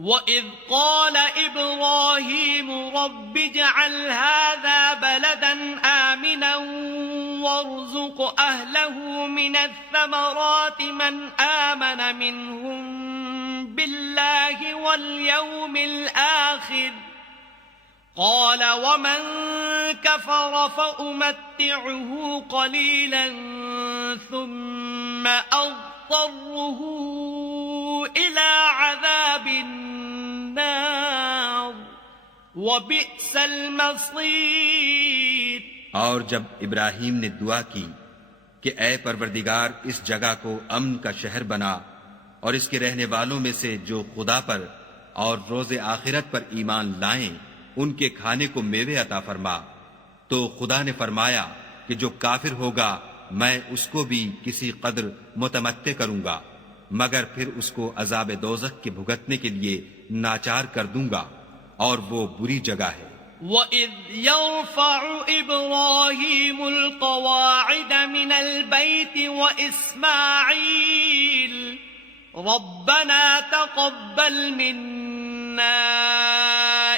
وَإِذْ قَالَ إِبْرَاهِيمُ رَبِّ اجْعَلْ هَذَا بَلَدًا آمِنًا وَارْزُقْ أَهْلَهُ مِنَ الثَّمَرَاتِ مَنْ آمَنَ مِنْهُمْ بِاللَّهِ وَالْيَوْمِ الْآخِرِ قَالَ وَمَنْ كَفَرَ فَأُمَتِّعُهُ قَلِيلًا ثُمَّ أَضْطَرُّهُ إِلَى عَذَابِ النَّارِ وَبِئْسَ الْمَصِيرُ۔ اور جب ابراہیم نے دعا کی کہ اے پروردگار اس جگہ کو امن کا شہر بنا اور اس کے رہنے والوں میں سے جو خدا پر اور روز آخرت پر ایمان لائیں ان کے کھانے کو میوے عطا فرما، تو خدا نے فرمایا کہ جو کافر ہوگا میں اس کو بھی کسی قدر متمتع کروں گا، مگر پھر اس کو عذاب دوزخ کے بھگتنے کے لیے ناچار کر دوں گا، اور وہ بری جگہ ہے۔ وَإِذْ يَرْفَعُ إِبْرَاهِيمُ الْقَوَاعِدَ مِنَ الْبَيْتِ وَإِسْمَاعِيلُ رَبَّنَا تَقَبَّلْ مِنَّا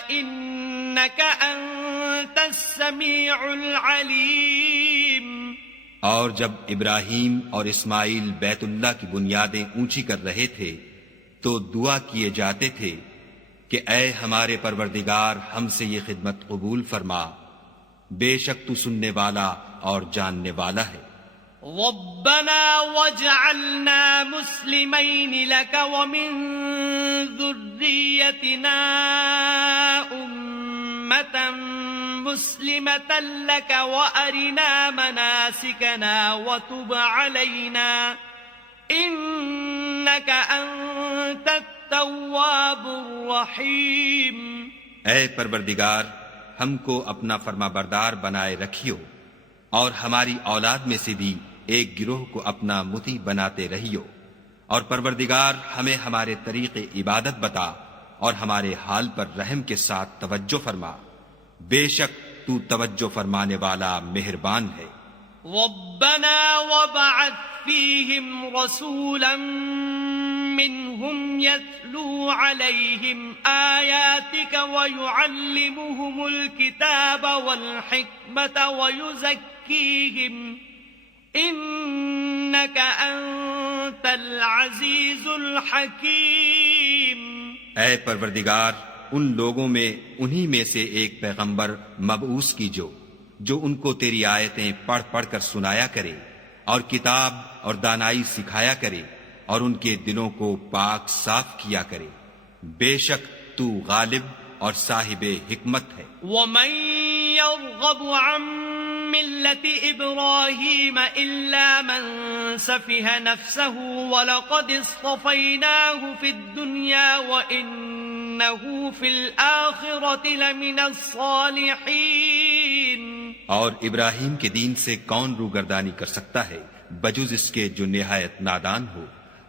إِنَّكَ أَنْتَ السَّمِيعُ الْعَلِيمُ۔ اور جب ابراہیم اور اسماعیل بیت اللہ کی بنیادیں اونچی کر رہے تھے تو دعا کیے جاتے تھے کہ اے ہمارے پروردگار ہم سے یہ خدمت قبول فرما، بے شک تو سننے والا اور جاننے والا ہے۔ ربنا واجعلنا مسلمين لك ومن ذريتنا أمة مسلمة لك وأرنا مناسكنا وتب علينا إنك أنت التواب الرحيم۔ اے پروردگار ہم کو اپنا فرما بردار بنائے رکھیو اور ہماری اولاد میں سے بھی ایک گروہ کو اپنا مطیع بناتے رہیو، اور پروردگار ہمیں ہمارے طریق عبادت بتا اور ہمارے حال پر رحم کے ساتھ توجہ فرما، بے شک تو توجہ فرمانے والا مہربان ہے۔ ربنا وبعث فيهم رسولا منهم يتلو عليهم آياتك ويعلمهم الكتاب والحكمة ويزكيهم إنك أنت العزيز الحكيم۔ اے پروردگار ان لوگوں میں انہی میں سے ایک پیغمبر مبعوث کیجو جو ان کو تیری آیتیں پڑھ پڑھ کر سنایا کرے اور کتاب اور دانائی سکھایا کرے اور ان کے دلوں کو پاک صاف کیا کرے، بے شک تو غالب اور صاحب حکمت ہے۔ وَمَن يَرْغَبُ عَن مِّلَّةِ إِبْرَاهِيمَ إِلَّا مَن سَفِهَ نَفْسَهُ وَلَقَدِ اصْطَفَيْنَاهُ فِي الدُّنْيَا وَإِنَّهُ فِي الْآخِرَةِ لَمِنَ الصَّالِحِينَ۔ اور ابراہیم کے دین سے کون روگردانی کر سکتا ہے بجز اس کے جو نہایت نادان ہو؟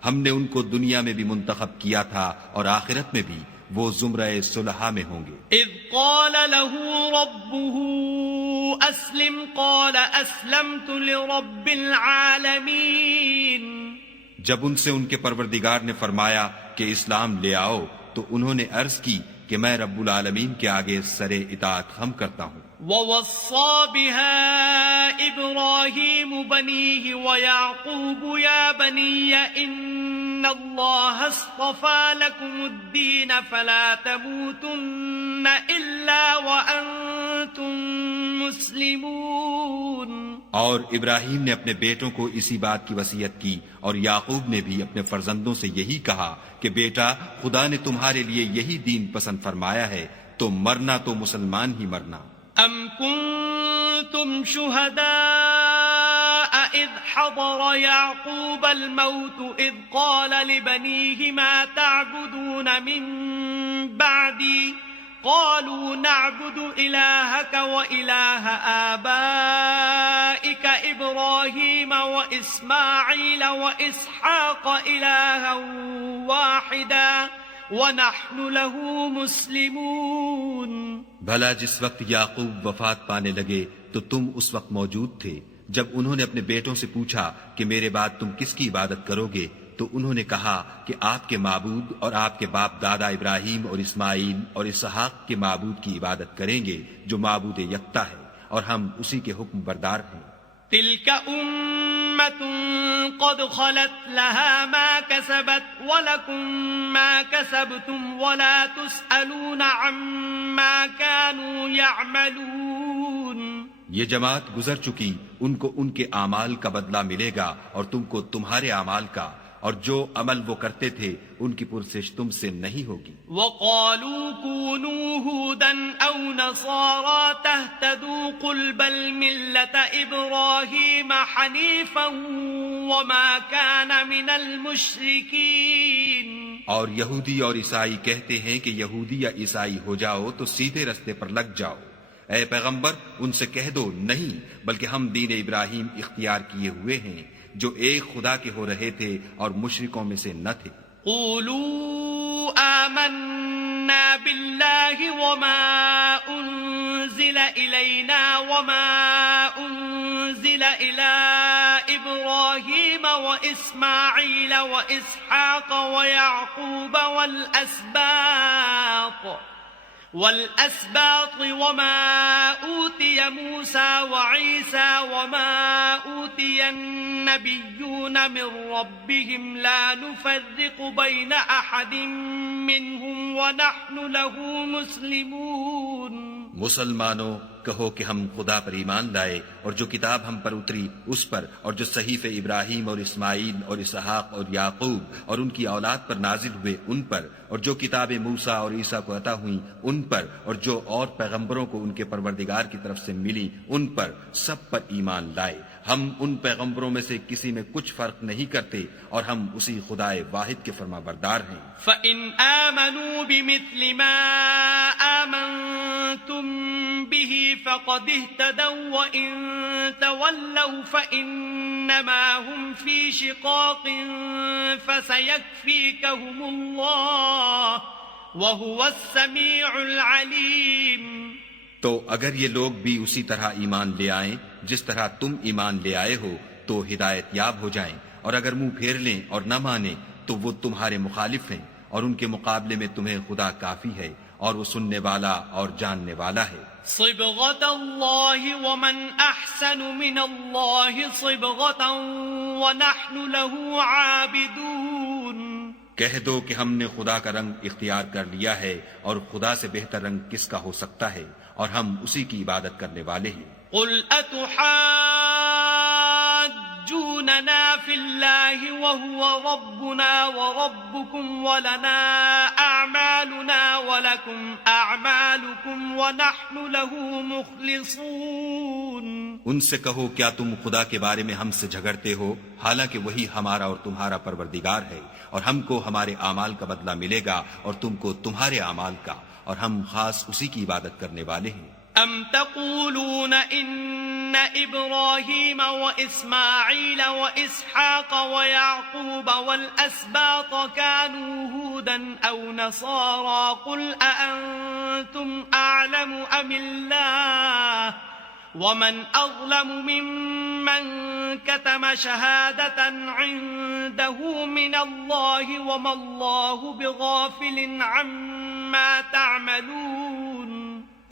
ہم نے ان کو دنیا میں بھی منتخب کیا تھا اور آخرت میں بھی وہ زمرہ صلحاء میں ہوں گے۔ اذ قال له ربه اسلم قال اسلمت لرب العالمین۔ جب ان سے ان کے پروردگار نے فرمایا کہ اسلام لے آؤ تو انہوں نے عرض کی کہ میں رب العالمین کے آگے سر اطاعت خم کرتا ہوں۔ وَوَصَّى بِهَا إِبْرَاهِيمُ بَنِيهِ وَيَعْقُوبُ يَا بَنِيَّ إِنَّ اللَّهَ اصْطَفَى لَكُمُ الدِّينَ فَلَا تَمُوتُنَّ إِلَّا وَأَنْتُمْ مُسْلِمُونَ۔ اور ابراہیم نے اپنے بیٹوں کو اسی بات کی وصیت کی، اور یعقوب نے بھی اپنے فرزندوں سے یہی کہا کہ بیٹا خدا نے تمہارے لیے یہی دین پسند فرمایا ہے، تو مرنا تو مسلمان ہی مرنا۔ ام کنتم شہداء اذ حضر یعقوب الموت اذ قال لبنیہ ما تعبدون من بعدی قالوا نعبد الہک والہ آبائک ابراہیم واسماعیل واسحاق الہا واحدا وَنَحْنُ لَهُ مُسْلِمُونَ۔ بھلا جس وقت یعقوب وفات پانے لگے تو تم اس وقت موجود تھے جب انہوں نے اپنے بیٹوں سے پوچھا کہ میرے بعد تم کس کی عبادت کرو گے، تو انہوں نے کہا کہ آپ کے معبود اور آپ کے باپ دادا ابراہیم اور اسماعیل اور اسحاق کے معبود کی عبادت کریں گے جو معبود یکتا ہے، اور ہم اسی کے حکم بردار ہیں۔ تلك أمة قد خلت لها ما كسبت ولكم ما كسبتم ولا تسألون عما كانوا يعملون۔ یہ جماعت گزر چکی، ان کو ان کے اعمال کا بدلہ ملے گا اور تم کو تمہارے اعمال کا، اور جو عمل وہ کرتے تھے ان کی پرسش تم سے نہیں ہوگی۔ وقالوا كونوا هودا أو نصارى تهتدوا قل بل ملة إبراهيم حنيفا وما كان من المشركين۔ اور یہودی اور عیسائی کہتے ہیں کہ یہودی یا عیسائی ہو جاؤ تو سیدھے رستے پر لگ جاؤ۔ اے پیغمبر ان سے کہہ دو نہیں، بلکہ ہم دین ابراہیم اختیار کیے ہوئے ہیں جو ایک خدا کے ہو رہے تھے اور مشرکوں میں سے نہ تھے۔ قولوا آمنا بالله وما أنزل إلينا وما أنزل إلى إبراهيم وإسماعيل وإسحاق ويعقوب والأسباط وما أوتي موسى وعيسى وما أوتي النبيون من ربهم لا نفرق بين أحد منهم ونحن له مسلمون۔ مسلمانوں کہو کہ ہم خدا پر ایمان لائے اور جو کتاب ہم پر اتری اس پر، اور جو صحیفے ابراہیم اور اسماعیل اور اسحاق اور یعقوب اور ان کی اولاد پر نازل ہوئے ان پر، اور جو کتابیں موسیٰ اور عیسیٰ کو عطا ہوئیں ان پر، اور جو اور پیغمبروں کو ان کے پروردگار کی طرف سے ملی ان پر، سب پر ایمان لائے۔ ہم ان پیغمبروں میں سے کسی میں کچھ فرق نہیں کرتے اور ہم اسی خدائے واحد کے فرما بردار ہیں۔ فَإِنْ آمَنُوا بِمِثْلِ مَا آمَنْتُمْ بِهِ فَقَدِ اهْتَدَوْا وَإِنْ تَوَلَّوْا فَإِنَّمَا هُمْ فِي شِقَاقٍ فَسَيَكْفِيكَهُمُ اللَّهُ وَهُوَ السَّمِيعُ الْعَلِيمُ۔ تو اگر یہ لوگ بھی اسی طرح ایمان لے آئیں جس طرح تم ایمان لے آئے ہو تو ہدایت یاب ہو جائیں، اور اگر منہ پھیر لیں اور نہ مانیں تو وہ تمہارے مخالف ہیں، اور ان کے مقابلے میں تمہیں خدا کافی ہے اور وہ سننے والا اور جاننے والا ہے۔ صبغة الله ومن أحسن من الله صبغة ونحن له عابدون۔ کہہ دو کہ ہم نے خدا کا رنگ اختیار کر لیا ہے، اور خدا سے بہتر رنگ کس کا ہو سکتا ہے، اور ہم اسی کی عبادت کرنے والے ہیں۔ قل أتحاجوننا في الله وهو ربنا وربكم ولنا أعمالنا ولكم أعمالكم ونحن له مخلصون۔ ان سے کہو کیا تم خدا کے بارے میں ہم سے جھگڑتے ہو، حالانکہ وہی ہمارا اور تمہارا پروردگار ہے، اور ہم کو ہمارے اعمال کا بدلہ ملے گا اور تم کو تمہارے اعمال کا، اور ہم خاص اسی کی عبادت کرنے والے ہیں۔ ام تقولون ان ابراہیم واسماعیل واسحاق ویعقوب والاسباط كانوا هودا او نصارى قل اانتم اعلم ام اللہ ومن اظلم ممن كتم شهادة عنده من الله وما الله بغافل عما تعملون۔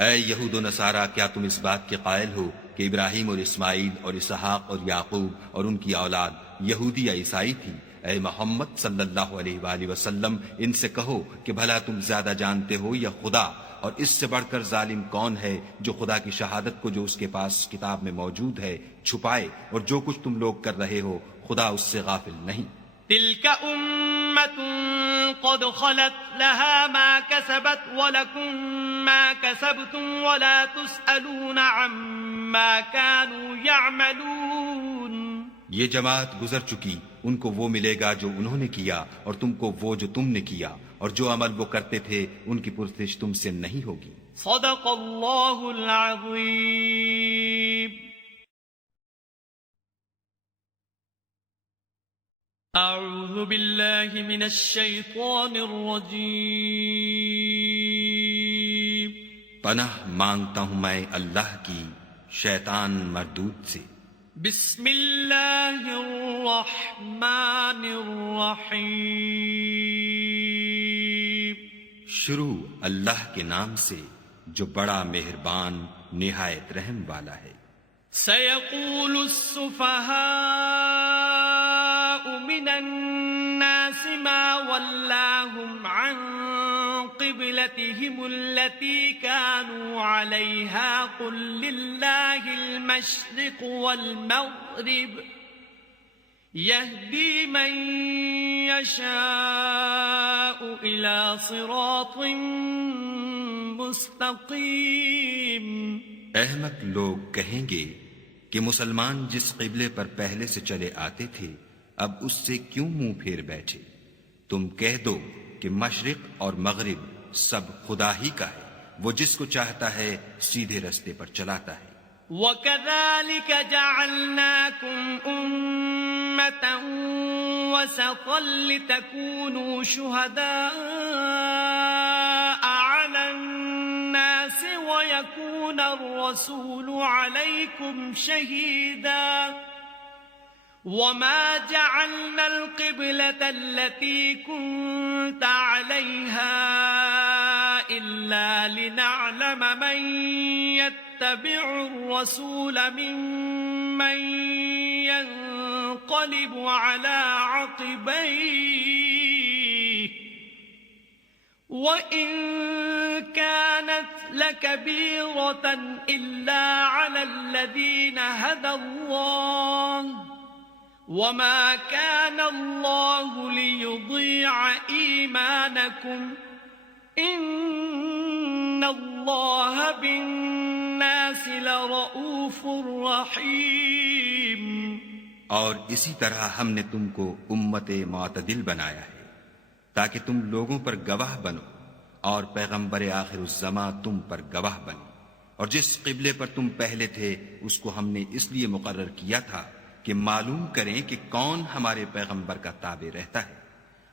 اے یہود و نصارہ، کیا تم اس بات کے قائل ہو کہ ابراہیم اور اسماعیل اور اسحاق اور یعقوب اور ان کی اولاد یہودی یا عیسائی تھی؟ اے محمد صلی اللہ علیہ وآلہ وسلم ان سے کہو کہ بھلا تم زیادہ جانتے ہو یا خدا، اور اس سے بڑھ کر ظالم کون ہے جو خدا کی شہادت کو جو اس کے پاس کتاب میں موجود ہے چھپائے، اور جو کچھ تم لوگ کر رہے ہو خدا اس سے غافل نہیں۔ تلك أمة قد خلت لها ما كسبت ولكم ما كسبتم ولا تسألون عما كانوا يعملون۔ یہ جماعت گزر چکی، ان کو وہ ملے گا جو انہوں نے کیا، اور تم کو وہ جو تم نے کیا، اور جو عمل وہ کرتے تھے ان کی پرسش تم سے نہیں ہوگی۔ صدق اللہ العظیم۔ اعوذ باللہ من الشیطان الرجیم۔ پناہ مانگتا ہوں میں اللہ کی شیطان مردود سے۔ بسم اللہ الرحمن الرحمن الرحیم. شروع اللہ کے نام سے جو بڑا مہربان نہایت رحم والا ہے. سيقول السفهاء من الناس ما ولاهم عن قبلتهم التي كانوا عليها قل لله المشرق والمغرب يهدي من يشاء إلى صراط مستقيم. احمق لوگ کہیں گے کہ مسلمان جس قبلے پر پہلے سے چلے آتے تھے اب اس سے کیوں منہ پھیر بیٹھے؟ تم کہہ دو کہ مشرق اور مغرب سب خدا ہی کا ہے، وہ جس کو چاہتا ہے سیدھے رستے پر چلاتا ہے. وَكَذَلِكَ جَعَلْنَاكُمْ أُمَّةً وَسَطًا لِتَكُونُوا شُهَدَاءَ عَلَى النَّاسِ وَيَكُونَ الرَّسُولُ عَلَيْكُمْ شَهِيدًا. وَمَا جَعَلْنَا الْقِبْلَةَ الَّتِي كُنْتَ عَلَيْهَا إِلَّا لِنَعْلَمَ مَنْ يَتَّبِعُ الرَّسُولَ مِمَّنْ يَنْقَلِبُ عَلَى عَقِبَيْهِ وَإِنْ كَانَتْ لَكَبِيرَةً إِلَّا عَلَى الَّذِينَ هَدَى اللَّهُ وَمَا كَانَ اللَّهُ لِيُضِيعَ إِيمَانَكُمْ إِنَّ اللَّهَ بِالنَّاسِ لَرَءُوفٌ رَحِيمٌ. اور اسی طرح ہم نے تم کو امت معتدل بنایا ہے تاکہ تم لوگوں پر گواہ بنو اور پیغمبر آخر الزماں تم پر گواہ بنے. اور جس قبلے پر تم پہلے تھے اس کو ہم نے اس لیے مقرر کیا تھا کہ معلوم کریں کہ کون ہمارے پیغمبر کا تابع رہتا ہے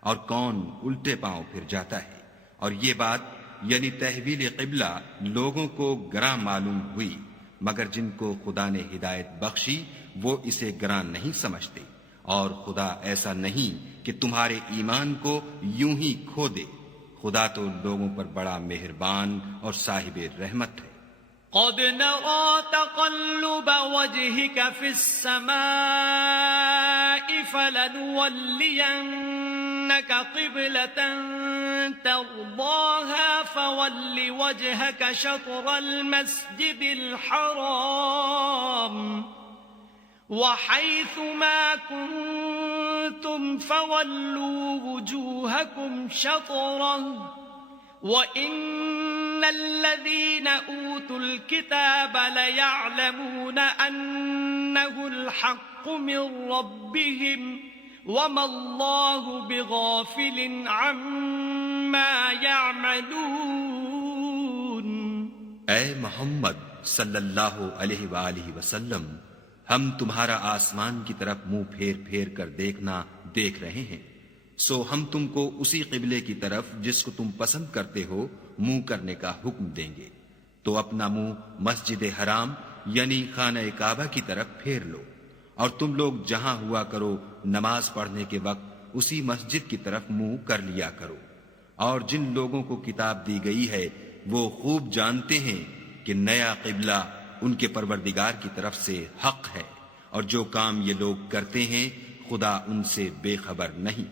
اور کون الٹے پاؤں پھر جاتا ہے. اور یہ بات یعنی تحویل قبلہ لوگوں کو گراں معلوم ہوئی، مگر جن کو خدا نے ہدایت بخشی وہ اسے گراں نہیں سمجھتے. اور خدا ایسا نہیں کہ تمہارے ایمان کو یوں ہی کھو دے. خدا تو لوگوں پر بڑا مہربان اور صاحب رحمت ہے. قد نرى تقلب وجهك في السماء فلنولينك قبلة ترضاها فول وجهك شطر المسجد الحرام وحيث ما كنتم فولوا وجوهكم شطره وَإِنَّ الَّذِينَ أُوتُوا الْكِتَابَ لَيَعْلَمُونَ أَنَّهُ الْحَقُّ مِنْ رَبِّهِمْ وَمَا اللَّهُ بِغَافِلٍ عَمَّا يَعْمَلُونَ. اے محمد صلی اللہ علیہ وآلہ وسلم، ہم تمہارا آسمان کی طرف منہ پھیر پھیر کر دیکھ رہے ہیں، سو ہم تم کو اسی قبلے کی طرف جس کو تم پسند کرتے ہو منہ کرنے کا حکم دیں گے. تو اپنا منہ مسجد حرام یعنی خانہ کعبہ کی طرف پھیر لو، اور تم لوگ جہاں ہوا کرو نماز پڑھنے کے وقت اسی مسجد کی طرف منہ کر لیا کرو. اور جن لوگوں کو کتاب دی گئی ہے وہ خوب جانتے ہیں کہ نیا قبلہ ان کے پروردگار کی طرف سے حق ہے، اور جو کام یہ لوگ کرتے ہیں خدا ان سے بے خبر نہیں.